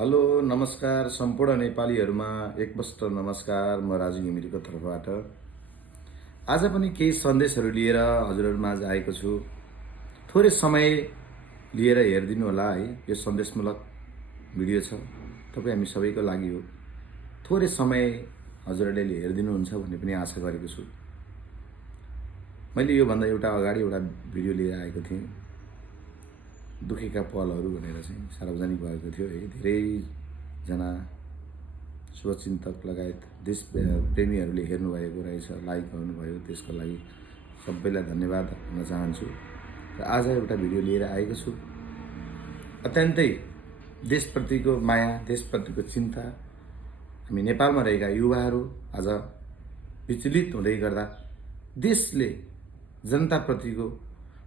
Hello नमस्कार सम्पूर्ण नेपालीहरूमा एकमुष्ट नमस्कार। म राजु घिमिरेको तर्फबाट आज पनि केही सन्देशहरू लिएर हजुरहरूमाझ आएको छु। थोरै समय लिएर हेरिदिनु होला है। यो सन्देशमूलक भिडियो छ, तपाईँ हामी सबैको लागि हो। थोरै समय हजुरहरूले हेरिदिनुहुन्छ भन्ने पनि आशा गरेको छु। मैले योभन्दा अगाडि एउटा भिडियो लिएर आएको थिएँ, दुखेका पलहरू भनेर चाहिँ सार्वजनिक भएको थियो है। धेरैजना शुभचिन्तक लगायत देश प्रेमीहरूले हेर्नुभएको रहेछ, लाइक गर्नुभयो, त्यसको लागि सबैलाई धन्यवाद भन्न चाहन्छु। र आज एउटा भिडियो लिएर आएको छु। अत्यन्तै देशप्रतिको माया, देशप्रतिको चिन्ता हामी नेपालमा रहेका युवाहरू आज विचलित हुँदै गर्दा देशले जनताप्रतिको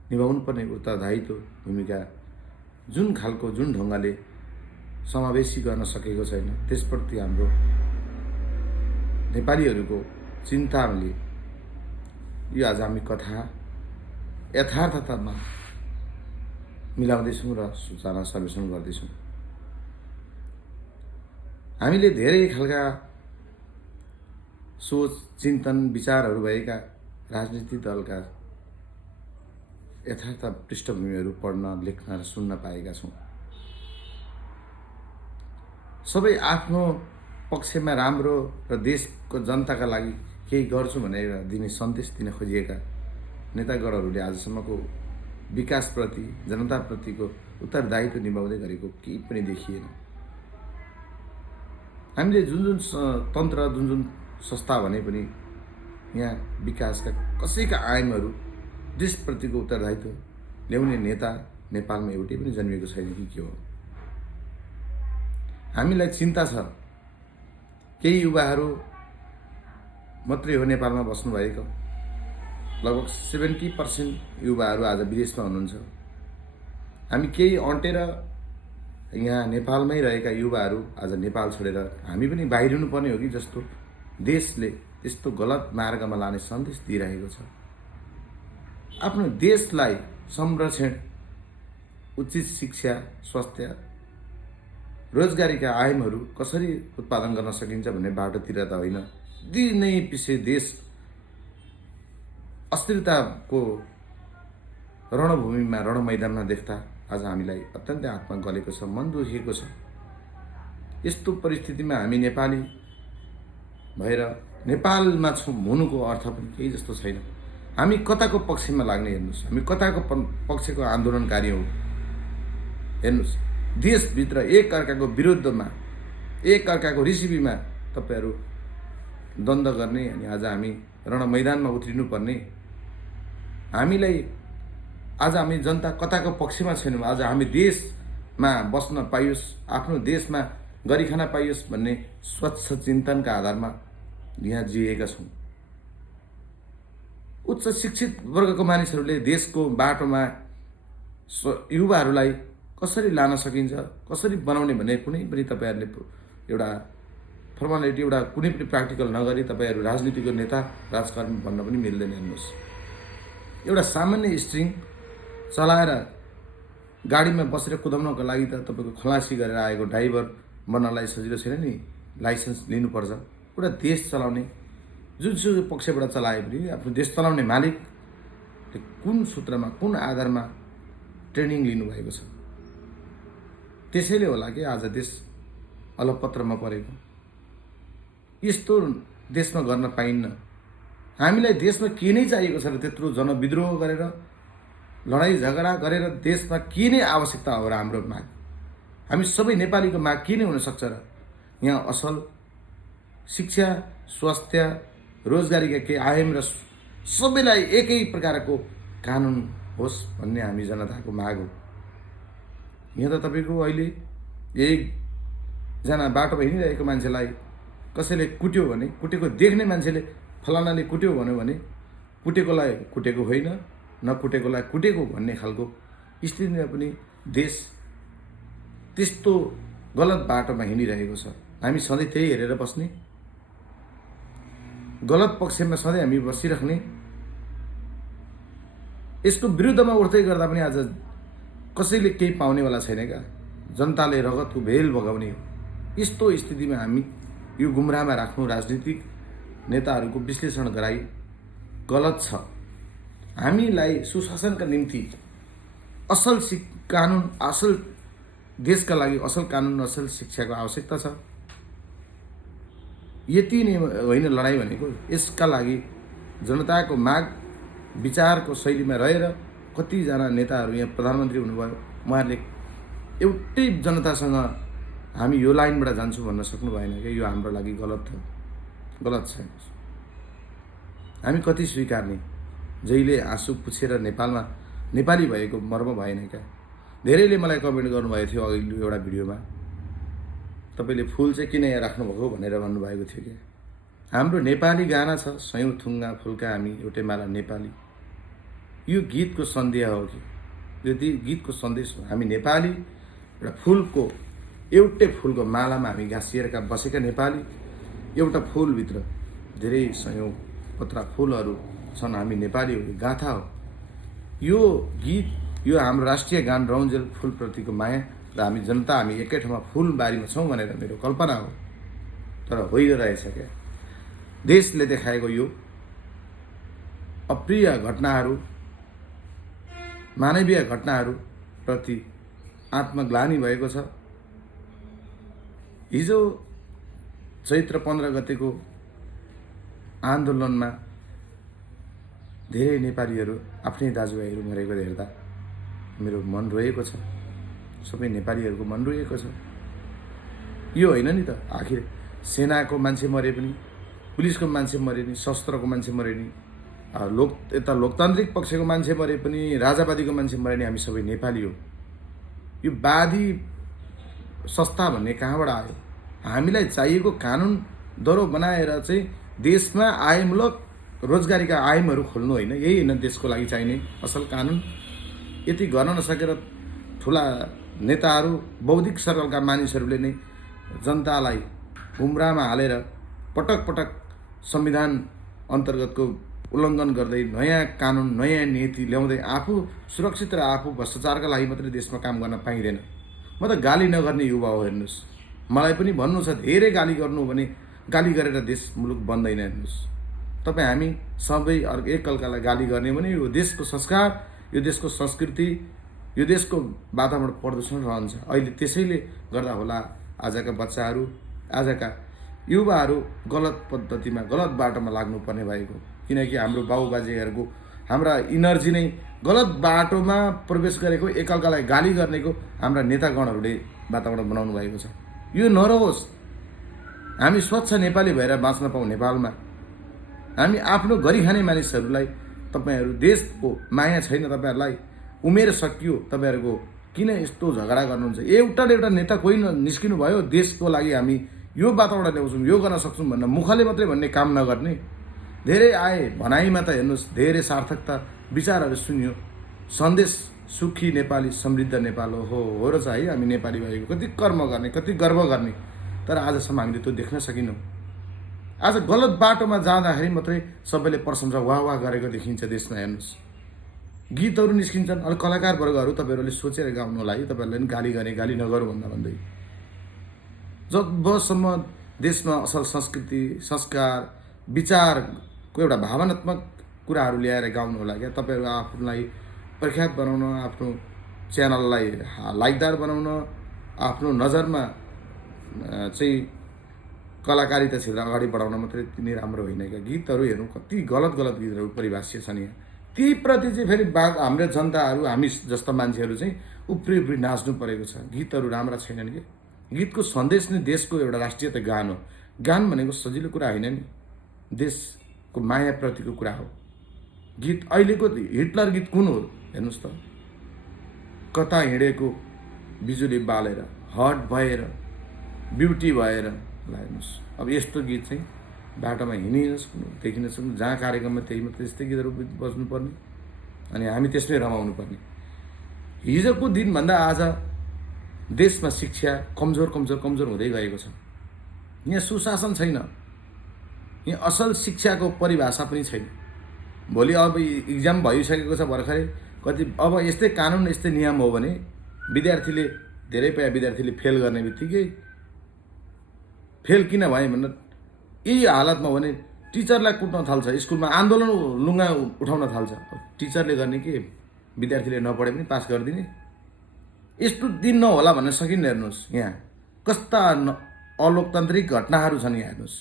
निभाउनुपर्ने उत्तरदायित्व भूमिका जुन ढङ्गले समावेशी गर्न सकेको छैन, त्यसप्रति हाम्रो नेपालीहरूको चिन्ताले यो आज हामी कथा यथार्थतामा मिलाउँदैछौँ र सूचना सर्वेक्षण गर्दैछौँ। हामीले धेरै खालका सोच, चिन्तन, विचारहरू भएका राजनीतिक दलका यथार्थ पृष्ठभूमिहरू पढ्न, लेख्न र सुन्न पाएका छौँ। सबै आफ्नो पक्षमा राम्रो र देशको जनताका लागि केही गर्छु भनेर दिने सन्देश दिन खोजिएका नेतागणहरूले आजसम्मको विकासप्रति, जनताप्रतिको उत्तरदायित्व निभाउँदै गरेको केही पनि देखिएन। हामीले जुन तन्त्र, जुन संस्था भने पनि यहाँ विकासका कसैका आयामहरू, देशप्रतिको उत्तरदायित्व ल्याउने नेता नेपालमा एउटै पनि जन्मिएको छैन कि के हो। हामीलाई चिन्ता छ, केही युवाहरू मात्रै हो नेपालमा बस्नुभएको। लगभग 70% युवाहरू आज विदेशमा हुनुहुन्छ। हामी केही अन्टेर यहाँ नेपालमै रहेका युवाहरू आज नेपाल छोडेर हामी पनि बाहिरिनु पर्ने हो कि जस्तो देशले त्यस्तो गलत मार्गमा लाने सन्देश दिइरहेको छ। आफ्नो देशलाई संरक्षण, उचित शिक्षा, स्वास्थ्य, रोजगारीका आयामहरू कसरी उत्पादन गर्न सकिन्छ भन्ने बाटोतिर त होइन, दिनै पछि देश अस्थिरताको रणभूमिमा, रणमैदानमा देख्दा आज हामीलाई अत्यन्तै आत्मा गलेको छ, मन दुखेको छ। यस्तो परिस्थितिमा हामी नेपाली भएर नेपालमा छौँ हुनुको अर्थ पनि केही जस्तो छैन। हामी कताको पक्षमा लाग्ने हेर्नुहोस्, हामी कताको पक्षको आन्दोलनकारी हौँ हेर्नुहोस्। देशभित्र एक अर्काको विरुद्धमा, एक अर्काको रिसिपीमा तपाईँहरू द्वन्द्व गर्ने अनि आज हामी रणमैदानमा उत्रिनु पर्ने। हामीलाई आज हामी जनता कताको पक्षमा छैनौँ। आज हामी देशमा बस्न पाइयोस्, आफ्नो देशमा गरिखान पाइयोस् भन्ने स्वच्छ चिन्तनका आधारमा यहाँ जिएका छौँ। उच्च शिक्षित वर्गको मानिसहरूले देशको बाटोमा युवाहरूलाई कसरी लान सकिन्छ, कसरी बनाउने भन्ने कुनै पनि तपाईँहरूले एउटा फर्मालिटी, एउटा कुनै पनि प्र्याक्टिकल नगरी तपाईँहरू राजनीतिको नेता, राजकर्मी भन्न पनि मिल्दैन। हेर्नुहोस्, एउटा सामान्य स्ट्रिङ चलाएर गाडीमा बसेर कुदाउनको लागि त तपाईँको खलासी गरेर आएको ड्राइभर बन्नलाई सजिलो छैन नि, लाइसेन्स लिनुपर्छ। एउटा देश चलाउने, जुनसुकै पक्षबाट चलाए पनि आफ्नो देश चलाउने मालिक कुन सूत्रमा, कुन आधारमा ट्रेनिङ लिनुभएको छ। त्यसैले होला कि आज देश अलपत्रमा परेको। यस्तो देशमा गर्न पाइन्न। हामीलाई देशमा के नै चाहिएको छ र त्यत्रो जनविद्रोह गरेर, लडाइँ झगडा गरेर देशमा के नै आवश्यकता हो र हाम्रो माग, हामी सबै नेपालीको माग के नै हुनसक्छ र? यहाँ असल शिक्षा, स्वास्थ्य, रोजगारीका केही आयाम र सबैलाई एकै प्रकारको कानुन होस् भन्ने हामी जनताको माग हो। यहाँ त तपाईँको अहिले एकजना बाटोमा हिँडिरहेको मान्छेलाई कसैले कुट्यो भने, कुटेको देख्ने मान्छेले फलानाले कुट्यो भन्यो भने कुटेकोलाई कुटेको होइन, नकुटेकोलाई कुटेको भन्ने खालको स्थितिमा पनि देश त्यस्तो गलत बाटोमा हिँडिरहेको छ। हामी सधैँ त्यही हेरेर बस्ने, गलत पक्षमा सधैँ हामी बसिराख्ने। यसको विरुद्धमा उठ्दै गर्दा पनि आज कसैले केही पाउनेवाला छैन क्या। जनताले रगतको भेल बगाउने हो। यस्तो स्थितिमा हामी यो गुमराहमा राख्नु राजनीतिक नेताहरूको विश्लेषण गराइ गलत छ। हामीलाई सुशासनका निम्ति असल कानुन, असल देशका लागि असल कानुन, असल शिक्षाको आवश्यकता छ। यति नै होइन लडाइँ भनेको। यसका लागि जनताको माग विचारको शैलीमा रहेर कतिजना नेताहरू यहाँ प्रधानमन्त्री हुनुभयो, उहाँहरूले एउटै जनतासँग हामी यो लाइनबाट जान्छौँ भन्न सक्नु भएन कि यो हाम्रो लागि गलत हो, गलत छैन। हामी कति स्वीकार्ने, जहिले आँसु पुछेर नेपालमा नेपाली भएको मर्म भएन क्या। धेरैले मलाई कमेन्ट गर्नुभएको थियो अघिल्लो एउटा भिडियोमा, तपाईँले फुल चाहिँ किन यहाँ राख्नुभएको भनेर भन्नुभएको थियो क्या। हाम्रो नेपाली गाना छ, सयौँ थुङ्गा फुलका हामी एउटै माला नेपाली। यो गीतको सन्देश हो कि यो गीतको सन्देश हो। हामी नेपाली एउटा फुलको, एउटै फुलको मालामा हामी गाँसिएरका बसेका नेपाली, एउटा फुलभित्र धेरै सयौँ पत्रा फुलहरू छन्। हामी नेपाली हो, गाथा हो यो गीत। यो हाम्रो राष्ट्रिय गान रौन्जेल फुलप्रतिको माया र हामी जनता हामी एकै ठाउँमा फुलबारीमा छौँ भनेर मेरो कल्पना हो। तर होइन रहेछ क्या। देशले देखाएको यो अप्रिय घटनाहरू, मानवीय घटनाहरूप्रति आत्मग्लानि भएको छ। हिजो चैत्र 15 गतेको आन्दोलनमा धेरै नेपालीहरू आफ्नै दाजुभाइहरू मरेको हेर्दा मेरो मन रोएको छ। सबै नेपालीहरूको मन रोएको छ। यो होइन नि त, आखिर सेनाको मान्छे मरे पनि, पुलिसको मान्छे मरे नि, शस्त्रको मान्छे मरे नि, यता लोकतान्त्रिक पक्षको मान्छे मरे पनि, राजावादीको मान्छे मरे नि, हामी सबै नेपाली हो। यो वादी संस्था भन्ने कहाँबाट आयो? हामीलाई चाहिएको कानुन दरो बनाएर चाहिँ देशमा आयमूलक रोजगारीका आयामहरू खोल्नु होइन, यही होइन देशको लागि चाहिने असल कानुन। यति गर्न नसकेर ठुला नेताहरू, बौद्धिक सर्कलका मानिसहरूले नै जनतालाई गुमराहमा हालेर पटक पटक संविधान अन्तर्गतको उल्लङ्घन गर्दै नयाँ कानुन, नयाँ नीति ल्याउँदै आफू सुरक्षित र आफू भ्रष्टाचारका लागि मात्रै देशमा काम गर्न पाइँदैन। म त गाली नगर्ने युवा हो। हेर्नुहोस्, मलाई पनि भन्नु छ, धेरै गाली गर्नु भने गाली गरेर देश मुलुक बन्दैन। हेर्नुहोस्, तपाईँ हामी सबै एकअर्कालाई गाली गर्ने भने यो देशको संस्कार, यो देशको संस्कृति, यो देशको वातावरण प्रदूषण रहन्छ। अहिले त्यसैले गर्दा होला आजका बच्चाहरू, आजका युवाहरू गलत पद्धतिमा, गलत बाटोमा लाग्नुपर्ने भएको। किनकि हाम्रो बाबुबाजेहरूको हाम्रा इनर्जी नै गलत बाटोमा प्रवेश गरेको, एकअर्कालाई गाली गर्नेको हाम्रा नेतागणहरूले वातावरण बनाउनु भएको छ। यो नरहोस्। हामी स्वच्छ नेपाली भएर बाँच्न पाउँ नेपालमा। हामी आफ्नो गरिखाने मानिसहरूलाई, तपाईँहरू देशको माया छैन तपाईँहरूलाई, उमेर सकियो तपाईँहरूको, किन यस्तो झगडा गर्नुहुन्छ? एउटा नेता कोही निस्किनु भयो देशको लागि हामी यो वातावरण ल्याउँछौँ, यो गर्न सक्छौँ भनेर मुखले मात्रै भन्ने काम नगर्ने। धेरै आए भनाइमा त हेर्नुहोस्, धेरै सार्थकता विचारहरू सुन्यो। सन्देश सुखी नेपाली समृद्ध नेपाल हो रहेछ है हामी नेपाली भएको। कति कर्म गर्ने, कति गर्व गर्ने, तर आजसम्म हामीले त्यो देख्न सकिनौँ। आज गलत बाटोमा जाँदाखेरि मात्रै सबैले प्रशंसा वाह गरेको देखिन्छ देशमा। हेर्नुहोस्, गीतहरू निस्किन्छन्, अलिक कलाकार वर्गहरू तपाईँहरूले सोचेर गाउनु होला है, तपाईँहरूले पनि गाली गर्ने, गाली नगरौँ भन्दै। जबसम्म देशमा असल संस्कृति, संस्कार, विचारको एउटा भावनात्मक कुराहरू ल्याएर गाउनु होला क्या। तपाईँहरू आफूलाई प्रख्यात बनाउन, आफ्नो च्यानललाई लाइकदार बनाउन, आफ्नो नजरमा चाहिँ कलाकारिता क्षेत्र अगाडि बढाउन मात्रै तिनी राम्रो होइन क्या। गीतहरू हेर्नु, कति गलत गीतहरू परिभाष्य छन् यहाँ। ती प्रति चाहिँ फेरि हाम्रो जनताहरू, हामी जस्ता मान्छेहरू चाहिँ उफ्री नाच्नु परेको छ। गीतहरू राम्रा छैनन् कि। गीतको सन्देश नै देशको एउटा राष्ट्रियता गान हो। गान भनेको सजिलो कुरा होइन नि, देशको मायाप्रतिको कुरा हो। गीत अहिलेको हिटलर गीत कुन हो हेर्नुहोस् त? कता हिँडेको बिजुली बालेर, हट भएर, ब्युटी भएर, हेर्नुहोस्। अब यस्तो गीत चाहिँ बाटोमा हिँडिनुहोस्, देखिन सक्नु, जहाँ कार्यक्रममा त्यही मात्रै त्यस्तै गीतहरू बज्नुपर्ने अनि हामी त्यसमै रमाउनु पर्ने। हिजोको दिनभन्दा आज देशमा शिक्षा कमजोर हुँदै गएको छ। यहाँ सुशासन छैन, यहाँ असल शिक्षाको परिभाषा पनि छैन। भोलि अब इक्जाम भइसकेको छ भर्खरै, कति अब यस्तै कानुन, यस्तै नियम हो भने विद्यार्थीले धेरै विद्यार्थीले फेल गर्ने बित्तिकै फेल किन भए भनेर यही हालतमा भने टिचरलाई कुट्न थाल्छ, स्कुलमा आन्दोलन लुगा उठाउन थाल्छ। टिचरले गर्ने के विद्यार्थीले नपढे पनि पास गरिदिने? यस्तो दिन नहोला भन्न सकिन्न। हेर्नुहोस् यहाँ कस्ता अलोकतान्त्रिक घटनाहरू छन्। यहाँ हेर्नुहोस्,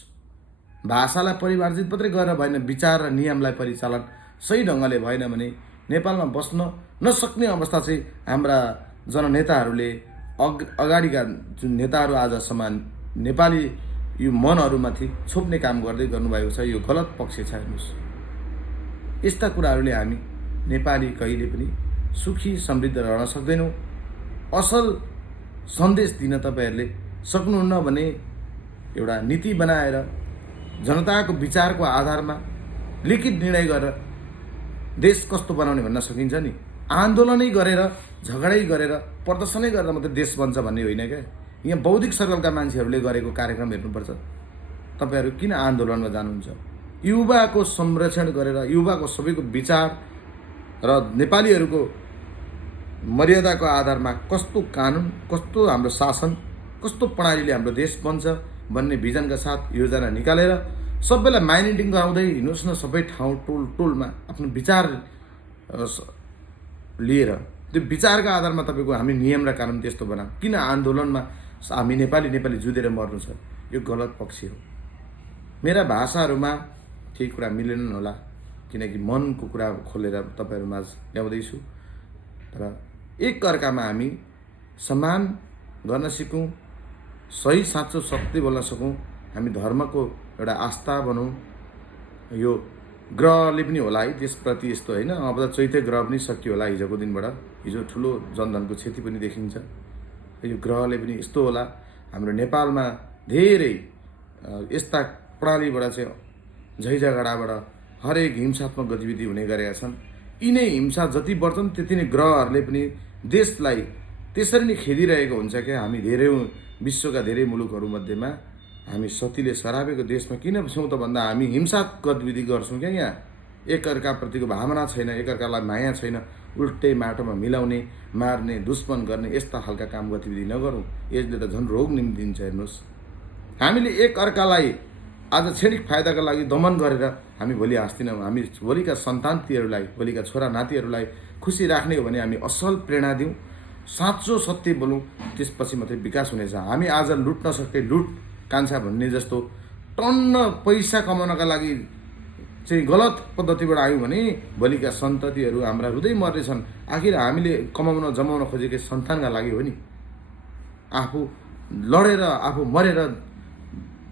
भाषालाई परिमार्जित मात्रै गरेर भएन, विचार र नियमलाई परिचालन सही ढङ्गले भएन भने नेपालमा बस्न नसक्ने अवस्था चाहिँ हाम्रा जननेताहरूले अगाडिका जुन नेताहरू आजसम्म नेपाली यो मनहरूमाथि छोप्ने काम गर्दै गर्नुभएको छ। यो गलत पक्ष छ। हेर्नुहोस्, यस्ता कुराहरूले हामी नेपाली कहिले पनि सुखी समृद्ध रहन सक्दैनौँ। असल सन्देश दिन तपाईँहरूले सक्नुहुन्न भने एउटा नीति बनाएर जनताको विचारको आधारमा लिखित निर्णय गरेर देश कस्तो बनाउने भन्न सकिन्छ नि। आन्दोलनै गरेर, झगडै गरेर, प्रदर्शनै गरेर मात्रै देश बन्छ भन्ने होइन क्या। यहाँ बौद्धिक सर्कलका मान्छेहरूले गरेको कार्यक्रम हेर्नुपर्छ। तपाईँहरू किन आन्दोलनमा जानुहुन्छ? युवाको संरक्षण गरेर, युवाको सबैको विचार र नेपालीहरूको मर्यादाको आधारमा कस्तो कानुन, कस्तो हाम्रो शासन, कस्तो प्रणालीले हाम्रो देश बन्छ भन्ने भिजनका साथ योजना निकालेर सबैलाई माइन्डिङ गराउँदै हिँड्नुहोस् न। सबै ठाउँ टोलमा आफ्नो विचार लिएर त्यो विचारका आधारमा तपाईँको हामी नियम र कानुन त्यस्तो बनाऊँ। किन आन्दोलनमा हामी नेपाली जुधेर मर्नु छ? यो गलत पक्ष हो। मेरा भाषाहरूमा केही कुरा मिलेनन् होला, किनकि मनको कुरा खोलेर तपाईँहरूमाझ ल्याउँदैछु। तर एक अर्कामा हामी सम्मान गर्न सिकौँ, सही साँचो सत्य बोल्न सकौँ, हामी धर्मको एउटा आस्था बनौँ। यो ग्रहले पनि होला है त्यसप्रति यस्तो होइन। अब त चैते ग्रह पनि सकियो होला हिजोको दिनबाट। हिजो ठुलो जनधनको क्षति पनि देखिन्छ। यो ग्रहले पनि यस्तो होला। हाम्रो नेपालमा धेरै यस्ता प्रणालीबाट चाहिँ झैझगडाबाट हरेक हिंसात्मक गतिविधि हुने गरेका छन्। यिनै हिंसा जति बढ्छन् त्यति नै ग्रहहरूले पनि देशलाई त्यसरी नै खेदिरहेको हुन्छ क्या। हामी धेरै विश्वका धेरै मुलुकहरूमध्येमा हामी सतीले सरापेको देशमा किन छौँ त भन्दा हामी हिंसा गतिविधि गर्छौँ क्या। यहाँ एकअर्काप्रतिको भावना छैन, एकअर्कालाई माया छैन, उल्टै माटोमा मिलाउने, मार्ने, दुश्मन गर्ने यस्ता खालका काम गतिविधि नगरौँ। यसले त झन् रोग निम्तिन्छ। हेर्नुहोस्, हामीले एकअर्कालाई आज क्षणिक फाइदाका लागि दमन गरेर हामी भोलि हाँस्दैनौँ। हामी भोलिका सन्तानतीहरूलाई, भोलिका छोरा नातिहरूलाई खुसी राख्ने हो भने हामी असल प्रेरणा दिउँ, साँचो सत्य बोलौँ, त्यसपछि मात्रै विकास हुनेछ। हामी आज लुट्न सक्ने लुट कान्छा भन्ने जस्तो टन्न पैसा कमाउनका लागि चाहिँ गलत पद्धतिबाट आयौँ भने भोलिका सन्ततिहरू हाम्रा हुँदै मर्नेछन्। आखिर हामीले जमाउन खोजेको सन्तानका लागि हो नि। आफू लडेर, आफू मरेर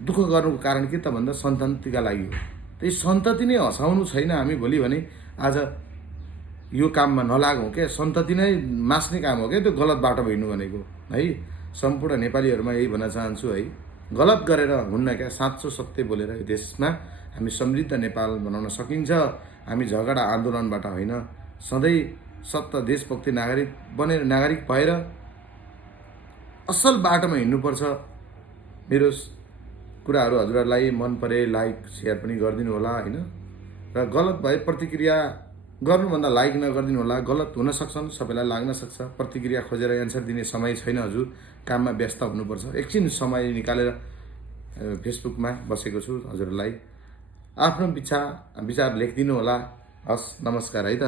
दुःख गर्नुको कारण के त भन्दा सन्ततिका लागि हो। त्यही सन्तति नै हँसाउनु छैन हामी भोलि भने आज यो काममा नलागौँ क्या। सन्तति नै मास्ने काम हो क्या त्यो गलत बाटोमा हिँड्नु भनेको है। सम्पूर्ण नेपालीहरूमा यही भन्न चाहन्छु है, गलत गरेर हुन्न क्या। साँचो सत्य बोलेर यो देशमा हामी समृद्ध नेपाल बनाउन सकिन्छ। हामी झगडा आन्दोलनबाट होइन, सधैँ सत्य देशभक्ति नागरिक भएर असल बाटोमा हिँड्नुपर्छ। मेरो कुराहरू हजुरहरूलाई मन परे लाइक सेयर पनि गरिदिनु होला होइन। र गलत भए प्रतिक्रिया गर्नुभन्दा लाइक नगरिदिनु होला। गलत हुन सक्छन्, सबैलाई लाग्न सक्छ। प्रतिक्रिया खोजेर एन्सर दिने समय छैन हजुर, काममा व्यस्त हुनुपर्छ। एकछिन समय निकालेर फेसबुकमा बसेको छु। हजुरहरूलाई आफ्नो विचार लेखिदिनु होला। हस्, नमस्कार है त।